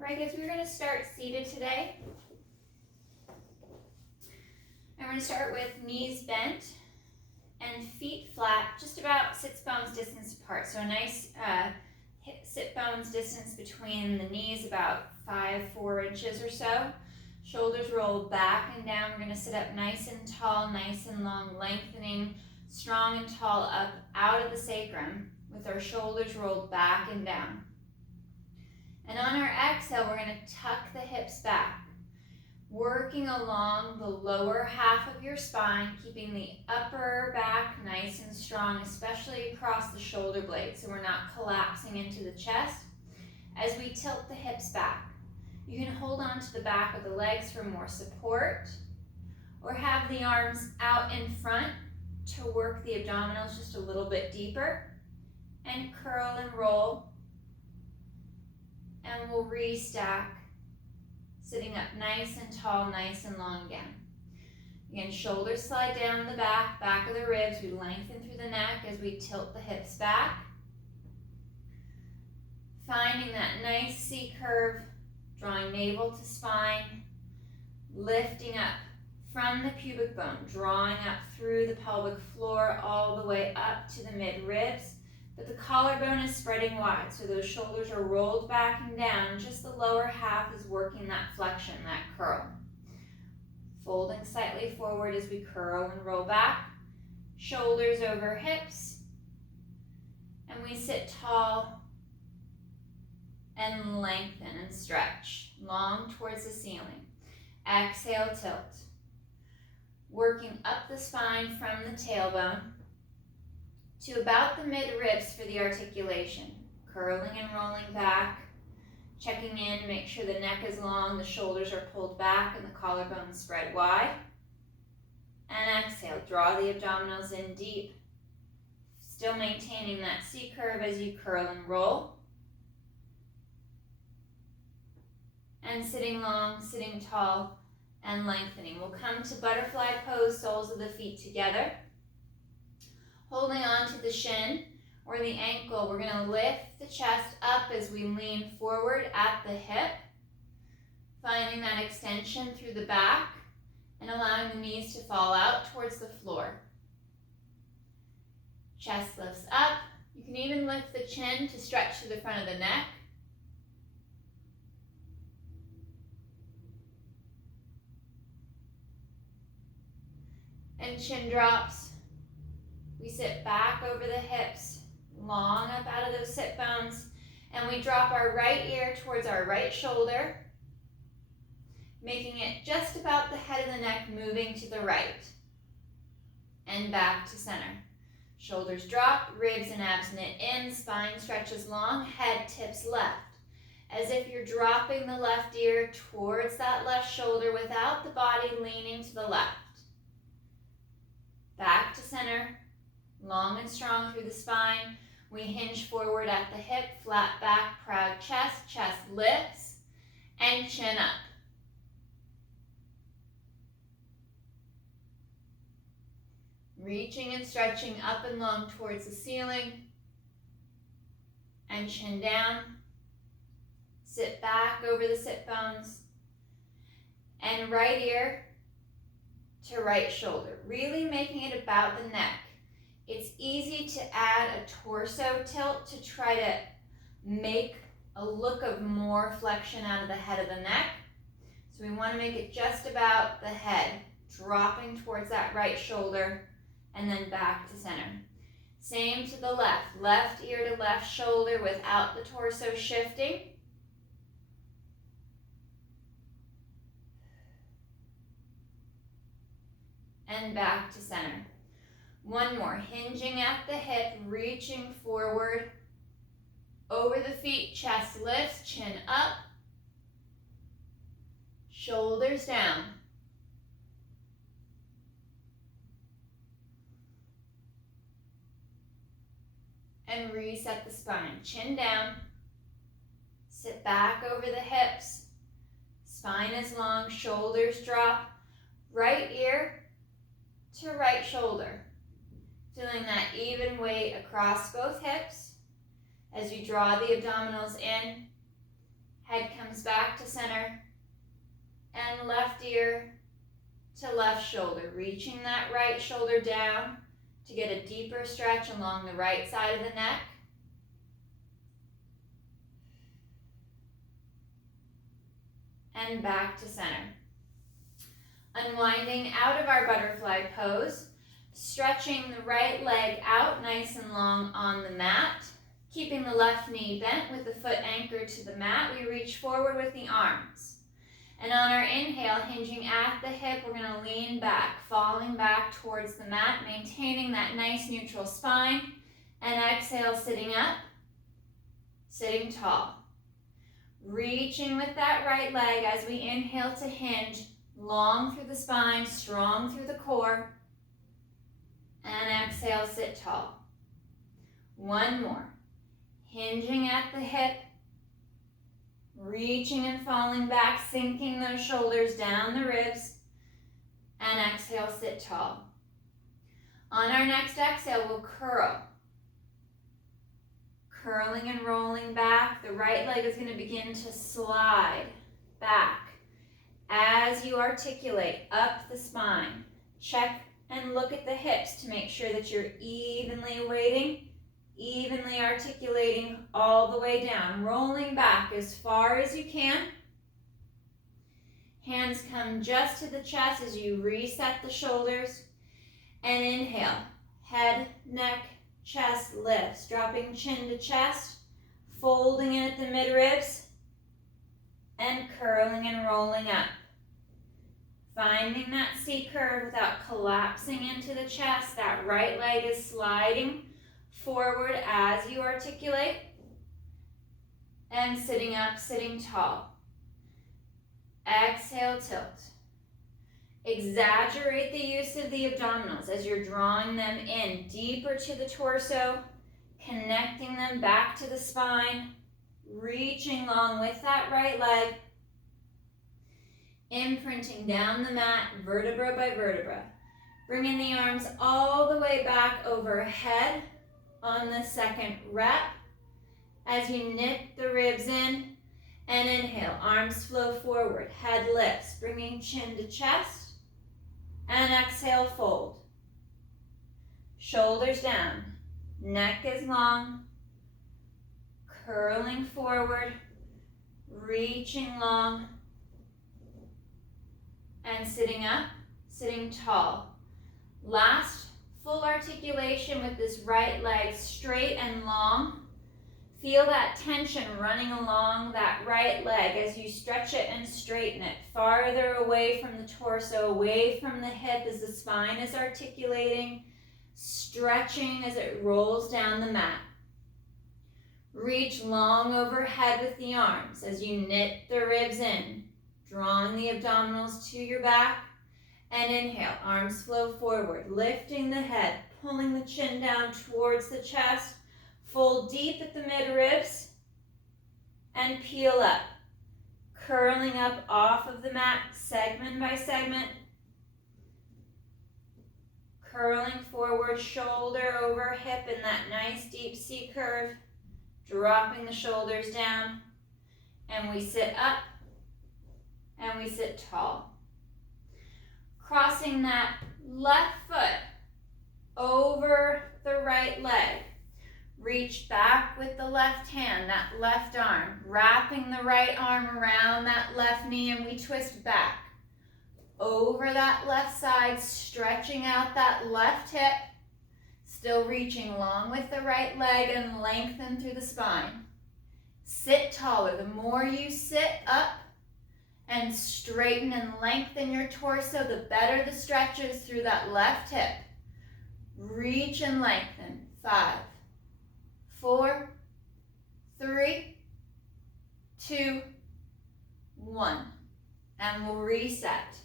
All right, guys, we're going to start seated today. And we're going to start with knees bent and feet flat, just about sits bones distance apart. So a nice sit bones distance between the knees, about 4 inches or so. Shoulders roll back and down. We're going to sit up nice and tall, nice and long, lengthening, strong and tall up out of the sacrum with our shoulders rolled back and down. And on our exhale, we're going to tuck the hips back, working along the lower half of your spine, keeping the upper back nice and strong, especially across the shoulder blades, so we're not collapsing into the chest as we tilt the hips back. You can hold on to the back of the legs for more support, or have the arms out in front to work the abdominals just a little bit deeper, and curl and roll. And we'll restack, sitting up nice and tall, nice and long again. Again, shoulders slide down the back of the ribs. We lengthen through the neck as we tilt the hips back. Finding that nice C curve, drawing navel to spine, lifting up from the pubic bone, drawing up through the pelvic floor all the way up to the mid-ribs. But the collarbone is spreading wide, so those shoulders are rolled back and down. Just the lower half is working that flexion, that curl. Folding slightly forward as we curl and roll back. Shoulders over hips. And we sit tall and lengthen and stretch, long towards the ceiling. Exhale, tilt. Working up the spine from the tailbone to about the mid-ribs for the articulation. Curling and rolling back, checking in, make sure the neck is long, the shoulders are pulled back, and the collarbone spread wide. And exhale, draw the abdominals in deep, still maintaining that C curve as you curl and roll. And sitting long, sitting tall, and lengthening. We'll come to butterfly pose, soles of the feet together. Holding on to the shin or the ankle, we're going to lift the chest up as we lean forward at the hip, finding that extension through the back and allowing the knees to fall out towards the floor. Chest lifts up. You can even lift the chin to stretch to the front of the neck. And chin drops. We sit back over the hips, long up out of those sit bones, and we drop our right ear towards our right shoulder, making it just about the head of the neck, moving to the right, and back to center. Shoulders drop, ribs and abs knit in, spine stretches long, head tips left, as if you're dropping the left ear towards that left shoulder without the body leaning to the left. Back to center. Long and strong through the spine. We hinge forward at the hip, flat back, proud chest, chest lifts, and chin up. Reaching and stretching up and long towards the ceiling, and chin down. Sit back over the sit bones, and right ear to right shoulder, really making it about the neck. It's easy to add a torso tilt to try to make a look of more flexion out of the head of the neck. So we want to make it just about the head, dropping towards that right shoulder and then back to center. Same to the left, left ear to left shoulder without the torso shifting. And back to center. One more, hinging at the hip, reaching forward, over the feet, chest lifts, chin up, shoulders down. And reset the spine, chin down, sit back over the hips, spine is long, shoulders drop, right ear to right shoulder. Feeling that even weight across both hips as you draw the abdominals in, head comes comes back to center, and left ear to left shoulder, reaching that right shoulder down to get a deeper stretch along the right side of the neck. And back to center. Unwinding out of our butterfly pose, stretching the right leg out nice and long on the mat, keeping the left knee bent with the foot anchored to the mat. We reach forward with the arms. And on our inhale, hinging at the hip, we're going to lean back, falling back towards the mat, maintaining that nice neutral spine. And exhale, sitting up, sitting tall. Reaching with that right leg as we inhale to hinge, long through the spine, strong through the core. And exhale, sit tall. One more. Hinging at the hip, reaching and falling back, sinking those shoulders down the ribs. And exhale, sit tall. On our next exhale, we'll curl. Curling and rolling back. The right leg is going to begin to slide back as you articulate up the spine. Check and look at the hips to make sure that you're evenly weighting, evenly articulating all the way down. Rolling back as far as you can. Hands come just to the chest as you reset the shoulders. And inhale, head, neck, chest lifts, dropping chin to chest, folding in at the midribs, and curling and rolling up. Finding that C curve without collapsing into the chest. That right leg is sliding forward as you articulate. And sitting up, sitting tall. Exhale, tilt. Exaggerate the use of the abdominals as you're drawing them in deeper to the torso, connecting them back to the spine, reaching long with that right leg, imprinting down the mat, vertebra by vertebra. Bringing the arms all the way back overhead on the second rep as you knit the ribs in. And inhale, arms flow forward, head lifts, bringing chin to chest. And exhale, fold. Shoulders down, neck is long, curling forward, reaching long, and sitting up, sitting tall. Last full articulation with this right leg straight and long. Feel that tension running along that right leg as you stretch it and straighten it farther away from the torso, away from the hip as the spine is articulating, stretching as it rolls down the mat. Reach long overhead with the arms as you knit the ribs in, drawing the abdominals to your back. And inhale, arms flow forward, lifting the head, pulling the chin down towards the chest. Fold deep at the midribs and peel up, curling up off of the mat, segment by segment, curling forward, shoulder over hip in that nice deep C curve, dropping the shoulders down, and we sit up and we sit tall. Crossing that left foot over the right leg. Reach back with the left hand, that left arm, wrapping the right arm around that left knee, and we twist back. Over that left side, stretching out that left hip, still reaching long with the right leg and lengthen through the spine. Sit taller. The more you sit up and straighten and lengthen your torso, the better the stretches through that left hip. Reach and lengthen. 5, 4, 3, 2, 1. And we'll reset.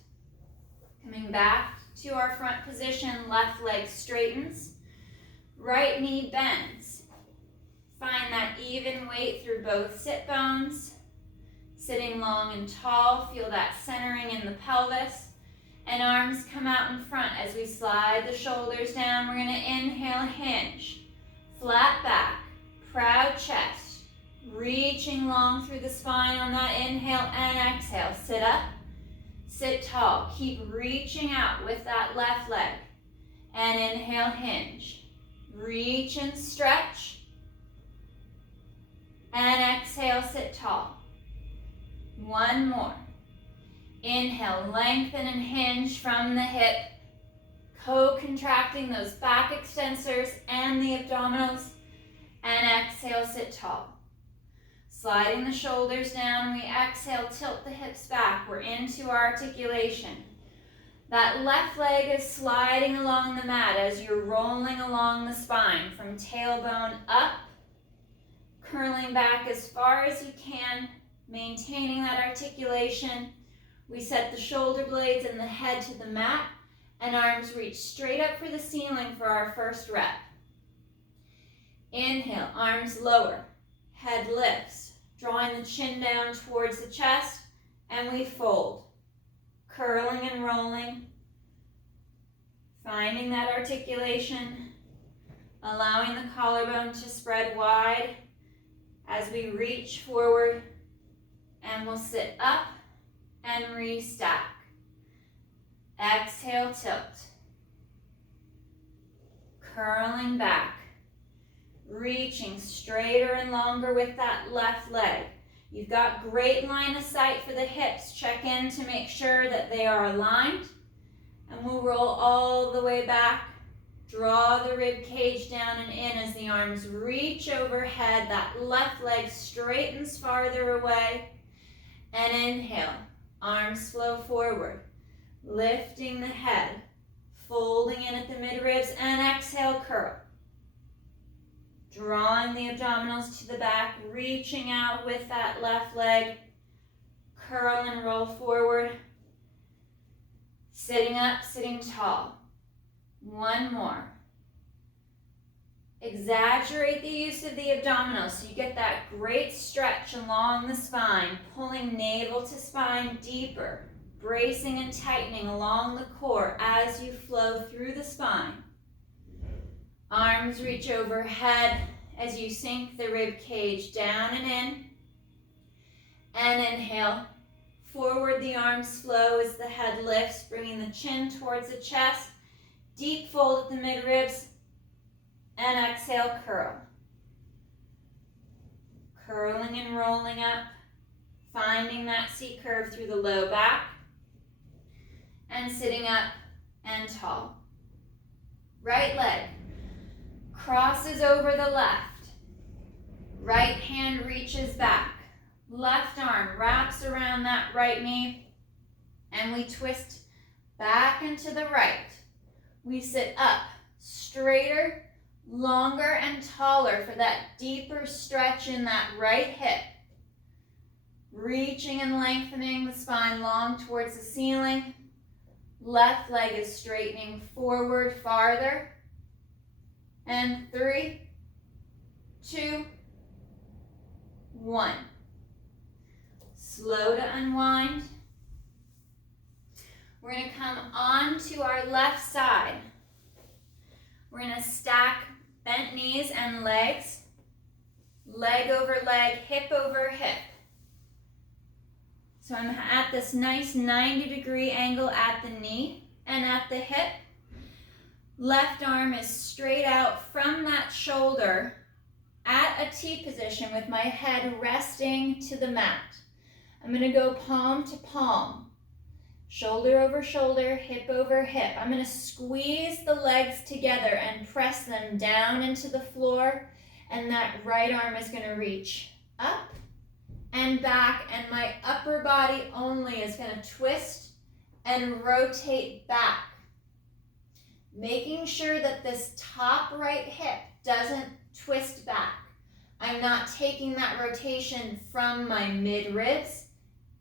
Coming back to our front position, left leg straightens, right knee bends. Find that even weight through both sit bones. Sitting long and tall, feel that centering in the pelvis. And arms come out in front as we slide the shoulders down. We're going to inhale, hinge. Flat back, proud chest, Reaching long through the spine on that inhale and exhale. Sit up, sit tall. Keep reaching out with that left leg. And inhale, hinge. Reach and stretch. And exhale, sit tall. One more. Inhale, lengthen and hinge from the hip. Co-contracting those back extensors and the abdominals. And exhale, sit tall. Sliding the shoulders down, we exhale, tilt the hips back. We're into our articulation. That left leg is sliding along the mat as you're rolling along the spine from tailbone up, curling back as far as you can, maintaining that articulation. We set the shoulder blades and the head to the mat, and arms reach straight up for the ceiling for our first rep. Inhale, arms lower, head lifts, drawing the chin down towards the chest, and we fold. Curling and rolling, finding that articulation, allowing the collarbone to spread wide as we reach forward, and we'll sit up and restack. Exhale, tilt. Curling back, reaching straighter and longer with that left leg. You've got great line of sight for the hips. Check in to make sure that they are aligned. And we'll roll all the way back. Draw the rib cage down and in as the arms reach overhead. That left leg straightens farther away. And inhale, arms flow forward. Lifting the head, folding in at the midribs, and exhale, curl. Drawing the abdominals to the back, reaching out with that left leg. Curl and roll forward. Sitting up, sitting tall. One more. Exaggerate the use of the abdominals so you get that great stretch along the spine, pulling navel to spine deeper, bracing and tightening along the core as you flow through the spine. Arms reach overhead as you sink the rib cage down and in. And inhale, forward the arms flow as the head lifts, bringing the chin towards the chest. Deep fold at the midribs. And exhale, curl. Curling and rolling up, finding that C curve through the low back. And sitting up and tall. Right leg crosses over the left. Right hand reaches back. Left arm wraps around that right knee. And we twist back into the right. We sit up, straighter, longer and taller for that deeper stretch in that right hip. Reaching and lengthening the spine long towards the ceiling. Left leg is straightening forward farther. And 3, 2, 1. Slow to unwind. We're going to come on to our left side. We're going to stack bent knees and legs, leg over leg, hip over hip. So I'm at this nice 90-degree angle at the knee and at the hip. Left arm is straight out from that shoulder at a T position with my head resting to the mat. I'm going to go palm to palm, shoulder over shoulder, hip over hip. I'm going to squeeze the legs together and press them down into the floor, and that right arm is going to reach up and back, and my upper body only is going to twist and rotate back. Making sure that this top right hip doesn't twist back. I'm not taking that rotation from my mid-ribs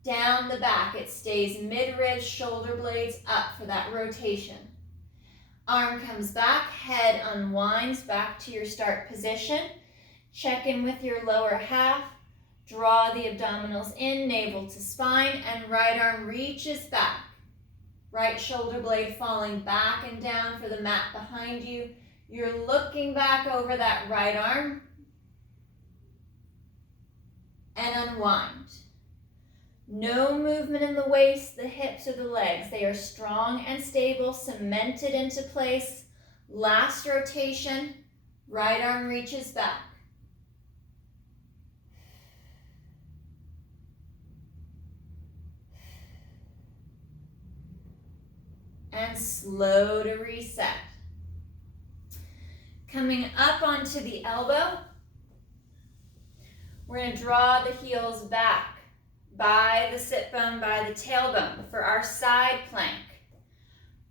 down the back. It stays mid-ribs, shoulder blades up for that rotation. Arm comes back, head unwinds back to your start position. Check in with your lower half. Draw the abdominals in, navel to spine, and right arm reaches back. Right shoulder blade falling back and down for the mat behind you. You're looking back over that right arm. and unwind. No movement in the waist, the hips, or the legs. They are strong and stable, cemented into place. Last rotation, right arm reaches back. And slow to reset. Coming up onto the elbow, we're going to draw the heels back by the sit bone, by the tailbone for our side plank.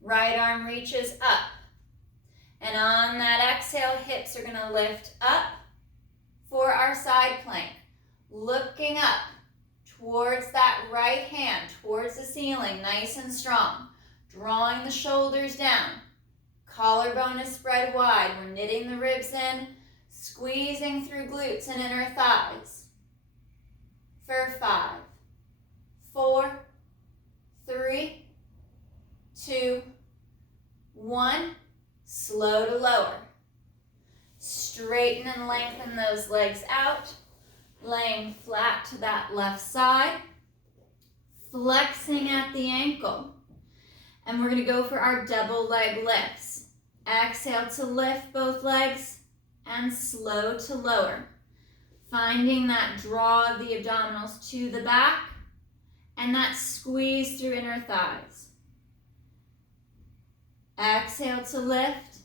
Right arm reaches up. And on that exhale, hips are going to lift up for our side plank. Looking up towards that right hand, towards the ceiling, nice and strong. Drawing the shoulders down. Collarbone is spread wide. We're knitting the ribs in, squeezing through glutes and inner thighs. For 5, 4, 3, 2, 1. Slow to lower. Straighten and lengthen those legs out. Laying flat to that left side. Flexing at the ankle. And we're going to go for our double leg lifts. Exhale to lift both legs and slow to lower. Finding that draw of the abdominals to the back and that squeeze through inner thighs. Exhale to lift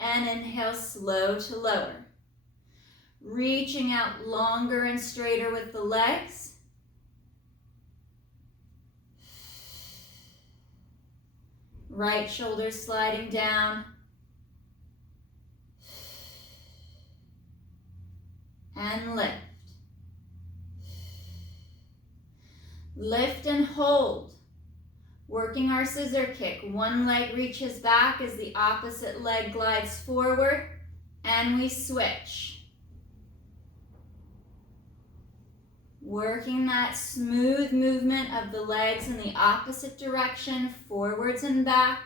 and inhale slow to lower. Reaching out longer and straighter with the legs. Right shoulder sliding down. And lift. Lift and hold. Working our scissor kick. One leg reaches back as the opposite leg glides forward. And we switch. Working that smooth movement of the legs in the opposite direction, forwards and back.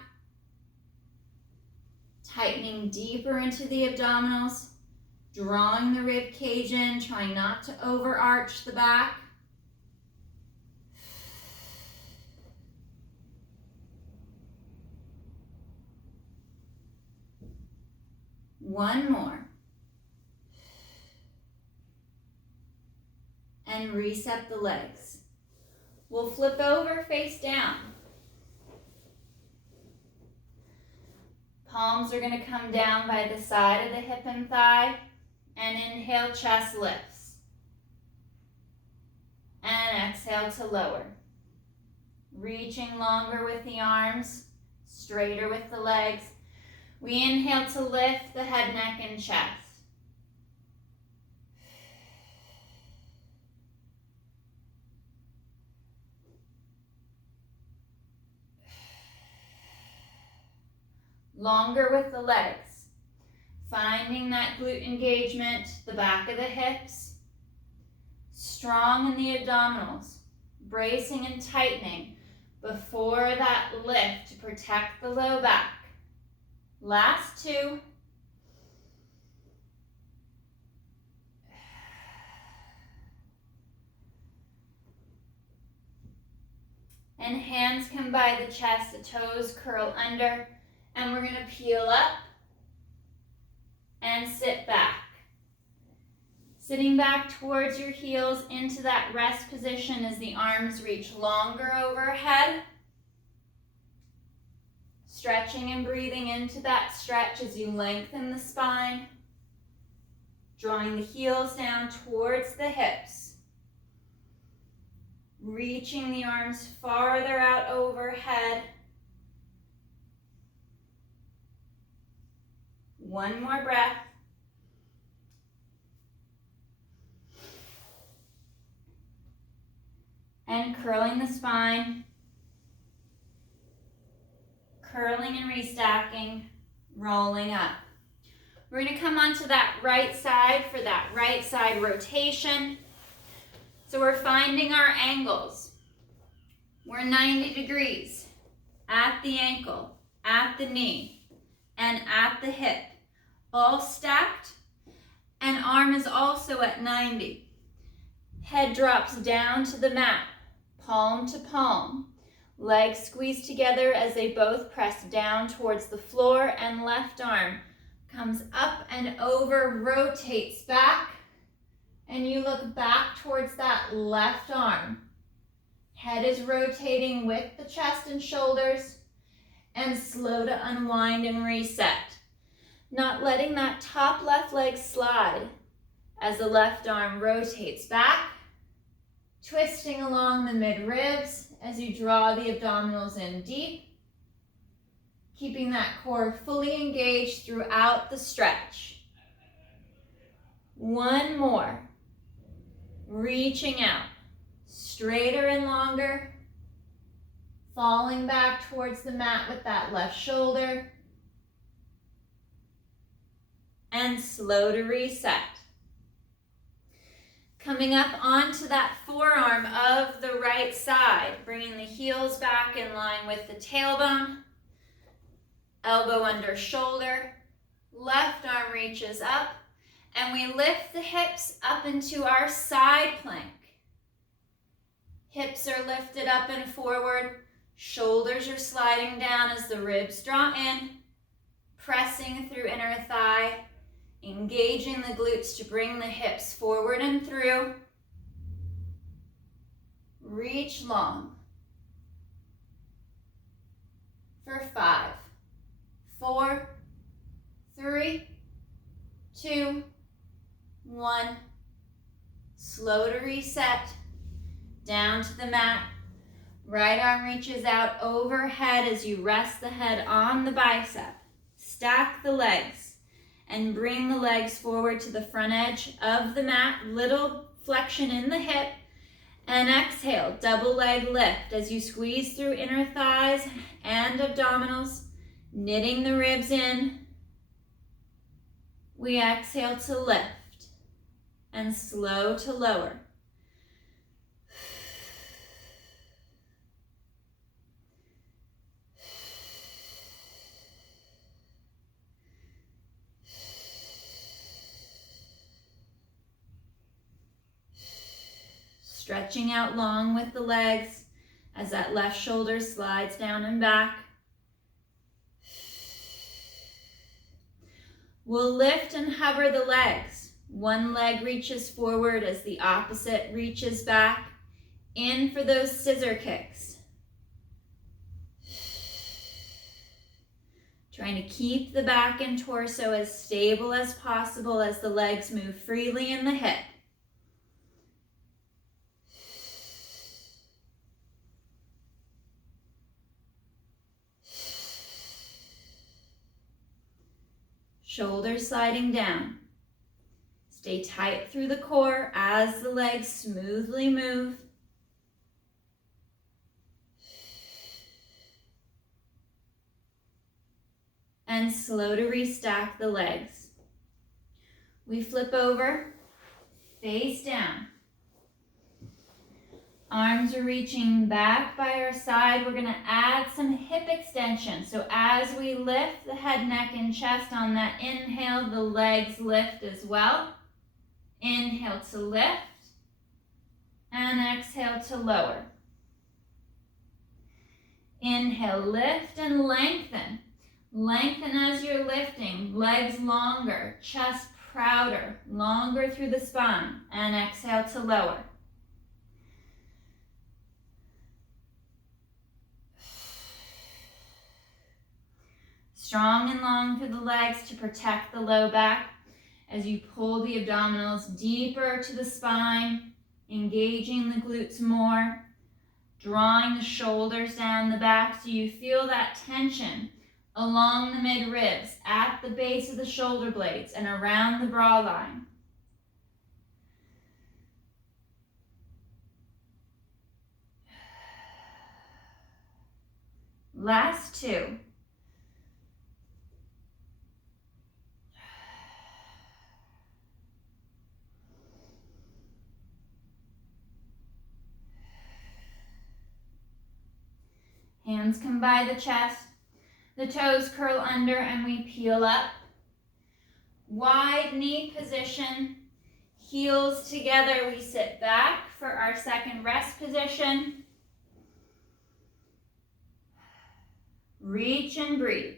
Tightening deeper into the abdominals. Drawing the rib cage in, trying not to overarch the back. One more. And reset the legs. We'll flip over face down. Palms are going to come down by the side of the hip and thigh. And inhale, chest lifts. And exhale to lower. Reaching longer with the arms, straighter with the legs. We inhale to lift the head, neck, and chest. Longer with the legs. Finding that glute engagement, the back of the hips. Strong in the abdominals. Bracing and tightening before that lift to protect the low back. Last 2. And hands come by the chest, the toes curl under, and we're going to peel up and sit back. Sitting back towards your heels into that rest position as the arms reach longer overhead. Stretching and breathing into that stretch as you lengthen the spine. Drawing the heels down towards the hips. Reaching the arms farther out overhead. One more breath. And curling the spine. Curling and restacking. Rolling up. We're going to come onto that right side for that right side rotation. So we're finding our angles. We're 90 degrees at the ankle, at the knee, and at the hip. All stacked, and arm is also at 90. Head drops down to the mat, palm to palm. Legs squeeze together as they both press down towards the floor, and left arm comes up and over, rotates back, and you look back towards that left arm. Head is rotating with the chest and shoulders, and slow to unwind and reset. Not letting that top left leg slide as the left arm rotates back, twisting along the mid-ribs as you draw the abdominals in deep, keeping that core fully engaged throughout the stretch. One more. Reaching out, straighter and longer, falling back towards the mat with that left shoulder, and slow to reset. Coming up onto that forearm of the right side, bringing the heels back in line with the tailbone, elbow under shoulder, left arm reaches up, and we lift the hips up into our side plank. Hips are lifted up and forward, shoulders are sliding down as the ribs draw in, pressing through inner thigh, engaging the glutes to bring the hips forward and through. Reach long. For 5, 4, 3, 2, 1. Slow to reset. Down to the mat. Right arm reaches out overhead as you rest the head on the bicep. Stack the legs and bring the legs forward to the front edge of the mat. Little flexion in the hip. And exhale, double leg lift as you squeeze through inner thighs and abdominals, knitting the ribs in. We exhale to lift and slow to lower. Stretching out long with the legs as that left shoulder slides down and back. We'll lift and hover the legs. One leg reaches forward as the opposite reaches back. In for those scissor kicks. Trying to keep the back and torso as stable as possible as the legs move freely in the hip. Shoulders sliding down. Stay tight through the core as the legs smoothly move. And slow to restack the legs. We flip over, face down. Arms are reaching back by our side. We're going to add some hip extension. So as we lift the head, neck, and chest on that inhale, the legs lift as well. Inhale to lift and exhale to lower. Inhale, lift and lengthen. Lengthen as you're lifting, legs longer, chest prouder, longer through the spine, and exhale to lower. Strong and long through the legs to protect the low back as you pull the abdominals deeper to the spine, engaging the glutes more, drawing the shoulders down the back so you feel that tension along the mid-ribs, at the base of the shoulder blades, and around the bra line. Last 2. Hands come by the chest. The toes curl under and we peel up. Wide knee position. Heels together, we sit back for our second rest position. Reach and breathe.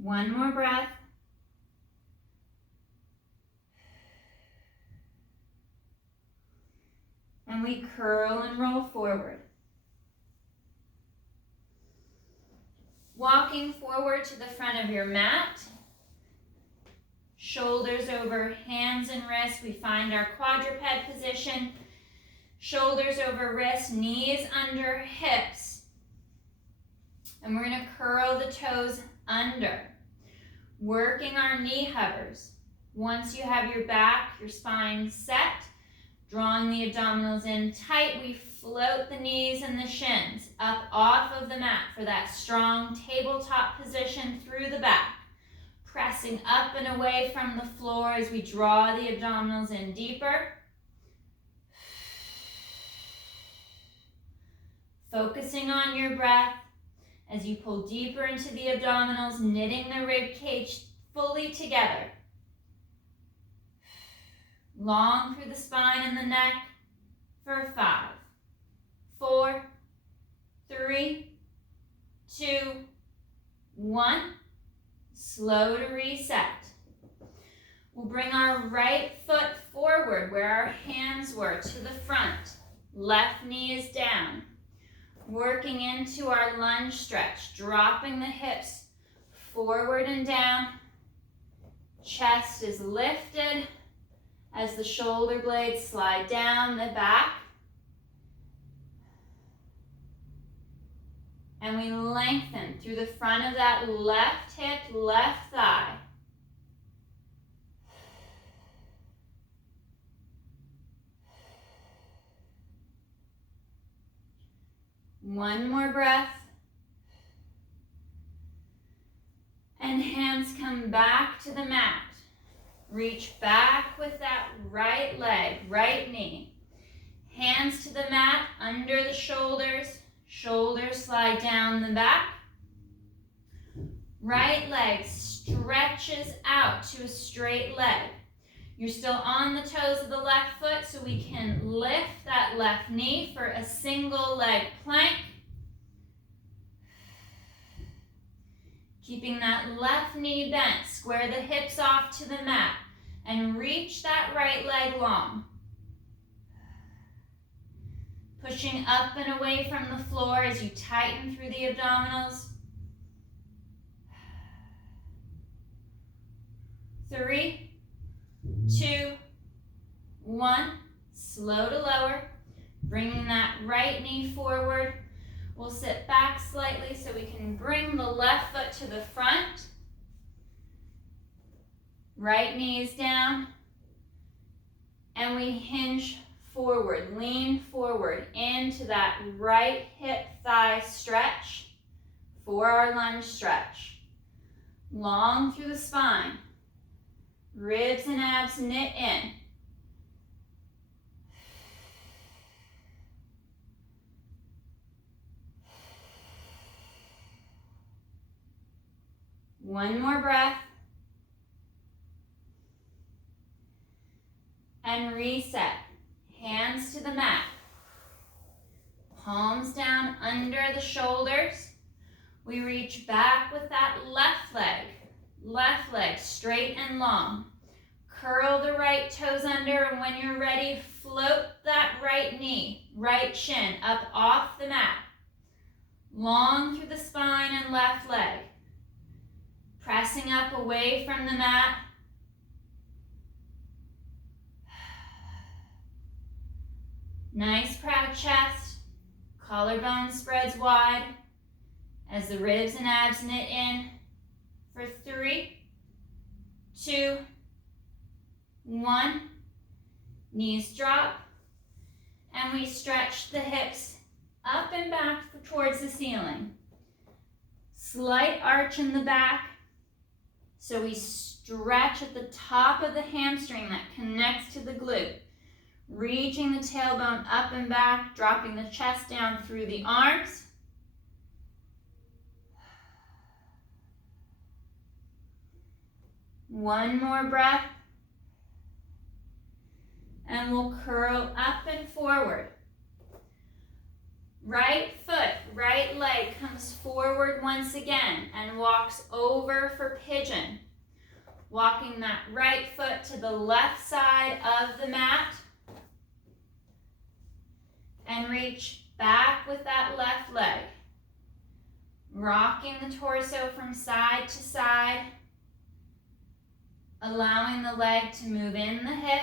One more breath. And we curl and roll forward. Walking forward to the front of your mat. Shoulders over hands and wrists. We find our quadruped position. Shoulders over wrists, knees under hips. And we're going to curl the toes under. Working our knee hovers. Once you have your back, your spine set, drawing the abdominals in tight, we float the knees and the shins up off of the mat for that strong tabletop position through the back. Pressing up and away from the floor as we draw the abdominals in deeper. Focusing on your breath as you pull deeper into the abdominals, knitting the rib cage fully together. Long through the spine and the neck for 5, 4, 3, 2, 1. Slow to reset. We'll bring our right foot forward where our hands were to the front. Left knee is down. Working into our lunge stretch, dropping the hips forward and down. Chest is lifted as the shoulder blades slide down the back. And we lengthen through the front of that left hip, left thigh. One more breath. And hands come back to the mat. Reach back with that right leg, right knee. Hands to the mat, under the shoulders. Shoulders slide down the back. Right leg stretches out to a straight leg. You're still on the toes of the left foot, so we can lift that left knee for a single leg plank. Keeping that left knee bent, square the hips off to the mat, and reach that right leg long. Pushing up and away from the floor as you tighten through the abdominals. 3, 2, 1. Slow to lower. Bringing that right knee forward. We'll sit back slightly so we can bring the left foot to the front. Right knee is down. And we hinge forward, lean forward into that right hip thigh stretch for our lunge stretch. Long through the spine. Ribs and abs knit in. One more breath. And reset. Hands to the mat. Palms down under the shoulders. We reach back with that left leg. Left leg straight and long. Curl the right toes under, and when you're ready, float that right knee, right shin up off the mat. Long through the spine and left leg. Pressing up away from the mat. Nice proud chest. Collarbone spreads wide as the ribs and abs knit in for 3, 2, 1. Knees drop. And we stretch the hips up and back towards the ceiling. Slight arch in the back. So we stretch at the top of the hamstring that connects to the glute. Reaching the tailbone up and back, dropping the chest down through the arms. One more breath. And we'll curl up and forward. Right foot, right leg comes forward once again and walks over for pigeon. Walking that right foot to the left side of the mat. And reach back with that left leg. Rocking the torso from side to side. Allowing the leg to move in the hip.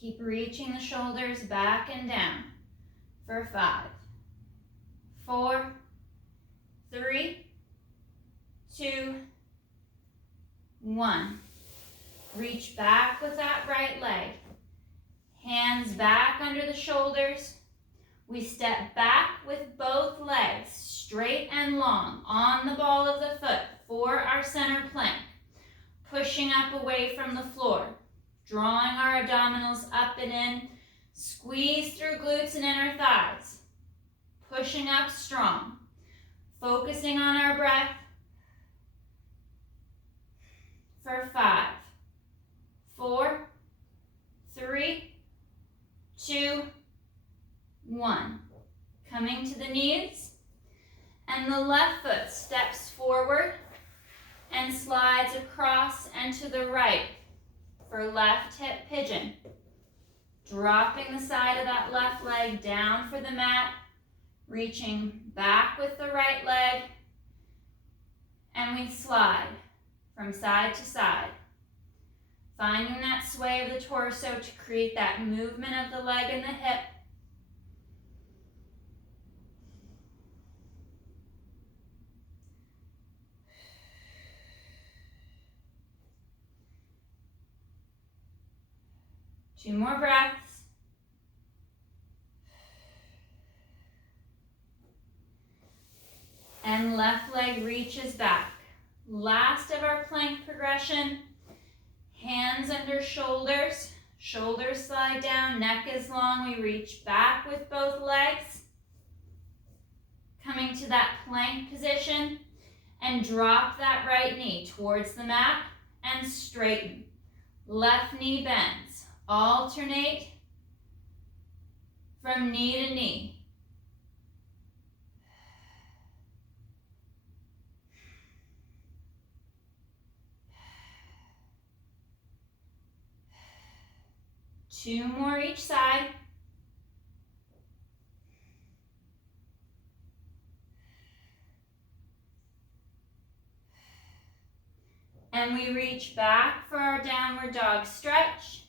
Keep reaching the shoulders back and down for 5, 4, 3, 2, 1. Reach back with that right leg. Hands back under the shoulders. We step back with both legs straight and long on the ball of the foot for our center plank. Pushing up away from the floor. Drawing our abdominals up and in. Squeeze through glutes and inner thighs. Pushing up strong. Focusing on our breath for 5, 4, 3, 2, 1. Coming to the knees. And the left foot steps forward and slides across and to the right for left hip pigeon. Dropping the side of that left leg down for the mat, reaching back with the right leg, and we slide from side to side. Finding that sway of the torso to create that movement of the leg and the hip. Two more breaths. And left leg reaches back. Last of our plank progression. Hands under shoulders. Shoulders slide down, neck is long. We reach back with both legs. Coming to that plank position. And drop that right knee towards the mat and straighten. Left knee bends. Alternate from knee to knee. Two more each side. And we reach back for our downward dog stretch.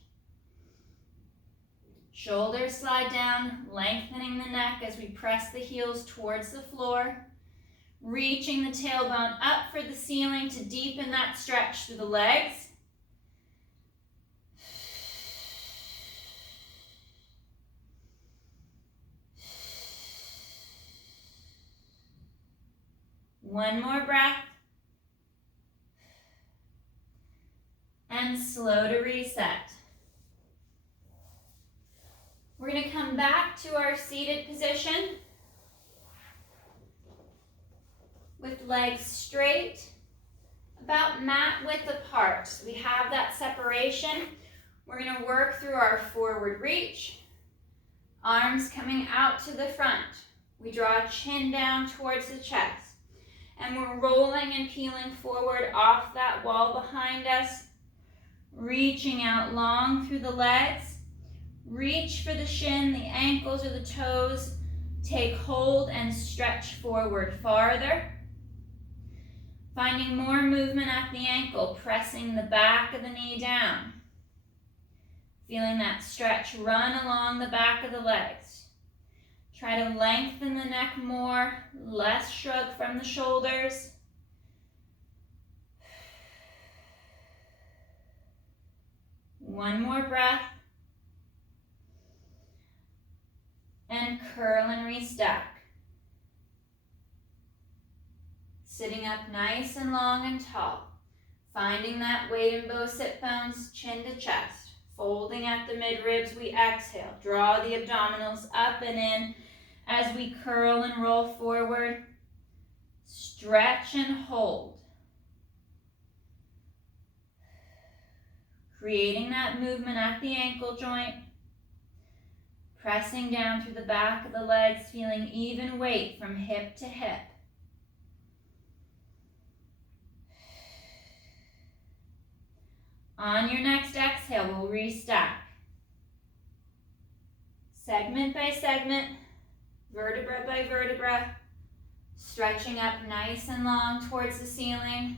Shoulders slide down, lengthening the neck as we press the heels towards the floor. Reaching the tailbone up for the ceiling to deepen that stretch through the legs. One more breath. And slow to reset. We're going to come back to our seated position with legs straight, about mat width apart. So we have that separation. We're going to work through our forward reach, arms coming out to the front. We draw chin down towards the chest, and we're rolling and peeling forward off that wall behind us, reaching out long through the legs. Reach for the shin, the ankles or the toes. Take hold and stretch forward farther. Finding more movement at the ankle, pressing the back of the knee down. Feeling that stretch run along the back of the legs. Try to lengthen the neck more, less shrug from the shoulders. One more breath. and curl and restack. Sitting up nice and long and tall. Finding that weight in both sit bones, chin to chest. Folding at the mid-ribs, we exhale. Draw the abdominals up and in as we curl and roll forward. Stretch and hold. Creating that movement at the ankle joint. Pressing down through the back of the legs, feeling even weight from hip to hip. On your next exhale, we'll restack. Segment by segment, vertebra by vertebra, stretching up nice and long towards the ceiling.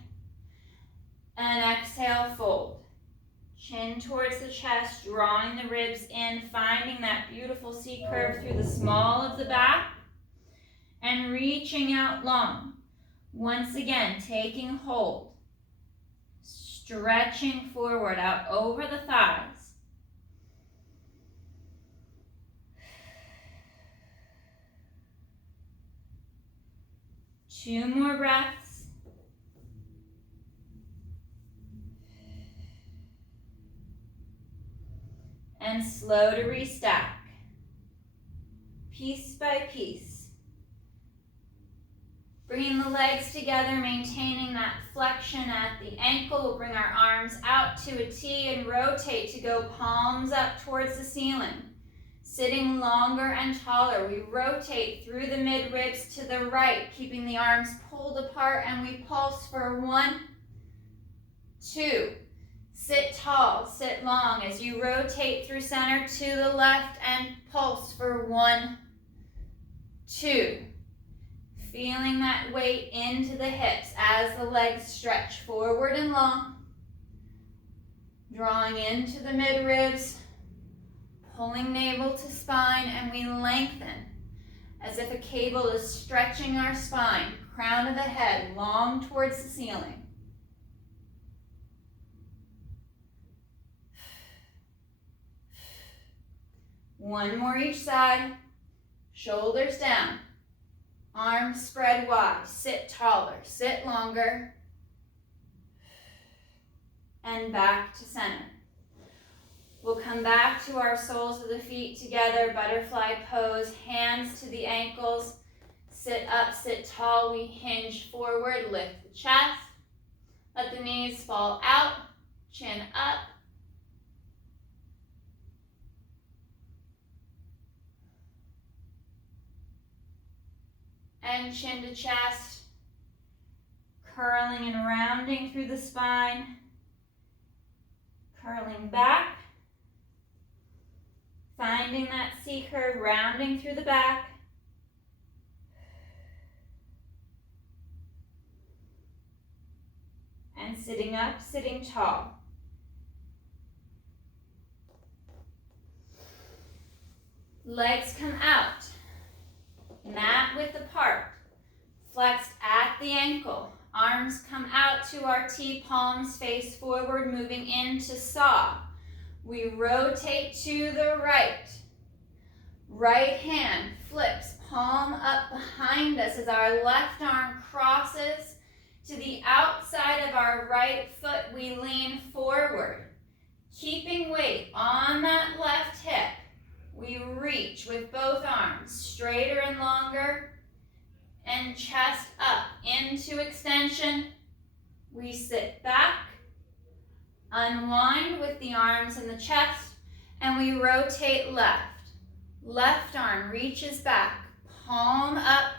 And exhale, fold. Chin towards the chest, drawing the ribs in, finding that beautiful C curve through the small of the back, and reaching out long. Once again, taking hold. Stretching forward out over the thighs. Two more breaths. And slow to restack. Piece by piece. Bringing the legs together, maintaining that flexion at the ankle. We'll bring our arms out to a T and rotate to go palms up towards the ceiling. Sitting longer and taller, we rotate through the mid-ribs to the right, keeping the arms pulled apart, and we pulse for 1, 2. Sit tall, sit long as you rotate through center to the left and pulse for 1, 2. Feeling that weight into the hips as the legs stretch forward and long. Drawing into the mid-ribs, pulling navel to spine, and we lengthen as if a cable is stretching our spine, crown of the head long towards the ceiling. One more each side, shoulders down, arms spread wide, sit taller, sit longer, and back to center. We'll come back to our soles of the feet together, butterfly pose, hands to the ankles, sit up, sit tall, we hinge forward, lift the chest, let the knees fall out, chin up, and chin to chest, curling and rounding through the spine, curling back, finding that C curve, rounding through the back, and sitting up, sitting tall. Legs come out, mat width apart, flexed at the ankle. Arms come out to our T, palms face forward, moving into saw. We rotate to the right. Right hand flips, palm up behind us as our left arm crosses to the outside of our right foot. We lean forward, keeping weight on that left hip. We reach with both arms, straighter and longer, and chest up into extension. We sit back, unwind with the arms in the chest, and we rotate left. Left arm reaches back, palm up.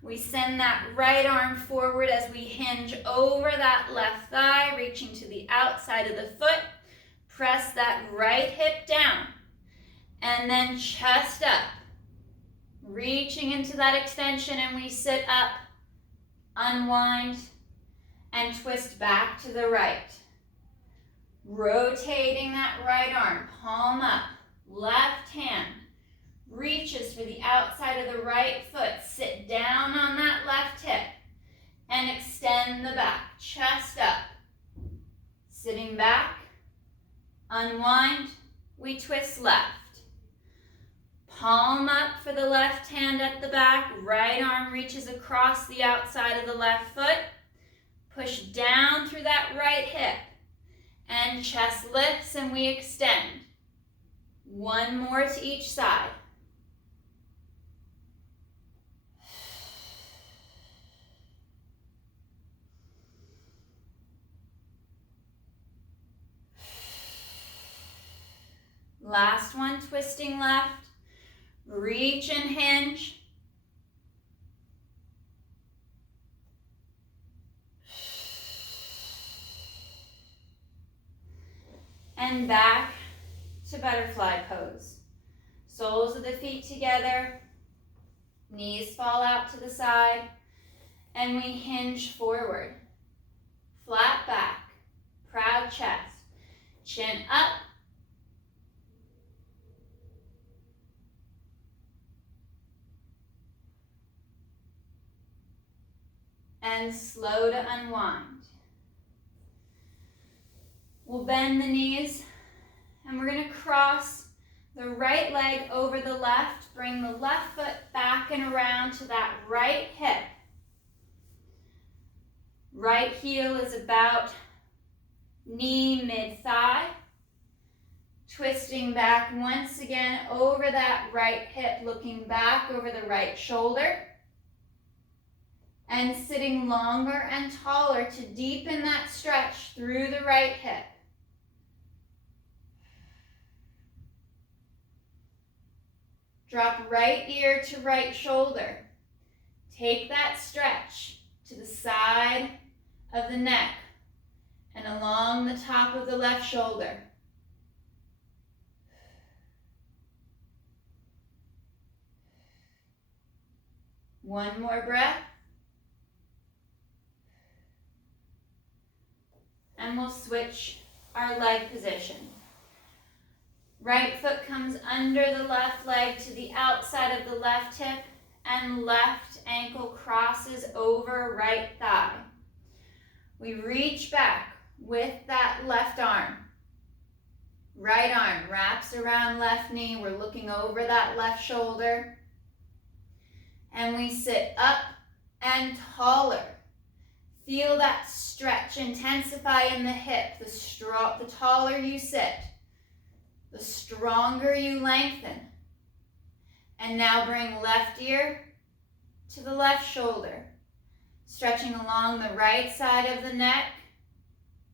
We send that right arm forward as we hinge over that left thigh, reaching to the outside of the foot. Press that right hip down, and then chest up. Reaching into that extension, and we sit up, unwind, and twist back to the right. Rotating that right arm, palm up, left hand reaches for the outside of the right foot. Sit down on that left hip and extend the back, chest up. Sitting back, unwind, we twist left. Palm up for the left hand at the back. Right arm reaches across the outside of the left foot. Push down through that right hip. And chest lifts and we extend. One more to each side. Last one, twisting left. Reach and hinge. And back to butterfly pose. Soles of the feet together. Knees fall out to the side. And we hinge forward. Flat back. Proud chest. Chin up. And slow to unwind. We'll bend the knees and we're going to cross the right leg over the left. Bring the left foot back and around to that right hip. Right heel is about knee, mid-thigh. Twisting back once again over that right hip, looking back over the right shoulder. And sitting longer and taller to deepen that stretch through the right hip. Drop right ear to right shoulder. Take that stretch to the side of the neck and along the top of the left shoulder. One more breath. And we'll switch our leg position. Right foot comes under the left leg to the outside of the left hip, and left ankle crosses over right thigh. We reach back with that left arm. Right arm wraps around left knee. We're looking over that left shoulder. And we sit up and taller. Feel that stretch intensify in the hip. The taller you sit, the stronger you lengthen. And now bring left ear to the left shoulder. Stretching along the right side of the neck.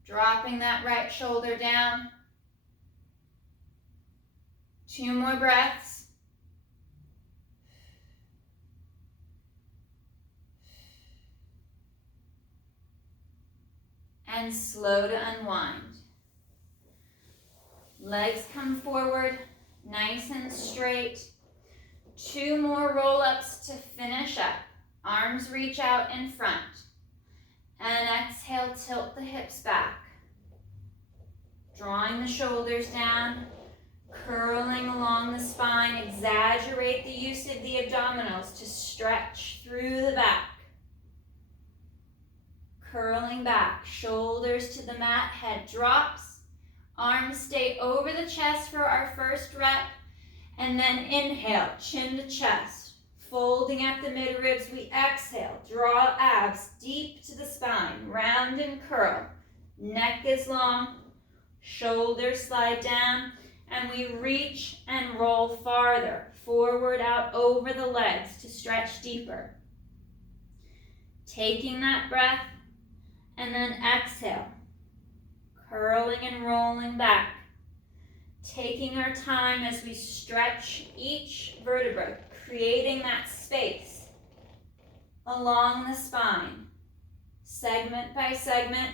Dropping that right shoulder down. 2 more breaths. And slow to unwind. Legs come forward, nice and straight. 2 more roll-ups to finish up. Arms reach out in front. And exhale, tilt the hips back. Drawing the shoulders down, curling along the spine. Exaggerate the use of the abdominals to stretch through the back. Curling back, shoulders to the mat, head drops. Arms stay over the chest for our first rep. And then inhale, chin to chest. Folding at the midribs, we exhale. Draw abs deep to the spine. Round and curl. Neck is long. Shoulders slide down. And we reach and roll farther. Forward out over the legs to stretch deeper. Taking that breath. And then exhale, curling and rolling back. Taking our time as we stretch each vertebra, creating that space along the spine. Segment by segment,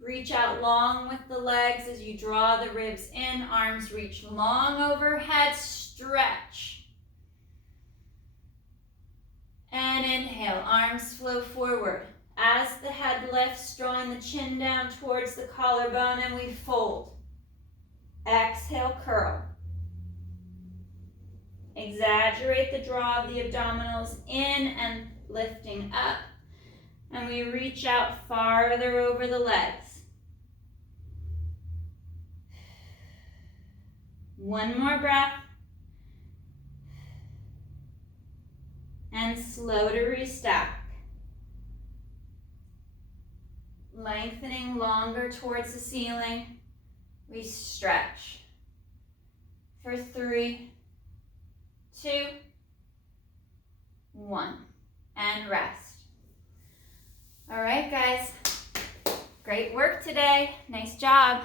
reach out long with the legs as you draw the ribs in, arms reach long overhead, stretch. And inhale, arms flow forward. As the head lifts, drawing the chin down towards the collarbone, and we fold. Exhale, curl. Exaggerate the draw of the abdominals in and lifting up. And we reach out farther over the legs. 1 more breath. and slow to restack. Lengthening longer towards the ceiling. We stretch for 3, 2, 1, and rest. All right, guys, great work today. Nice job.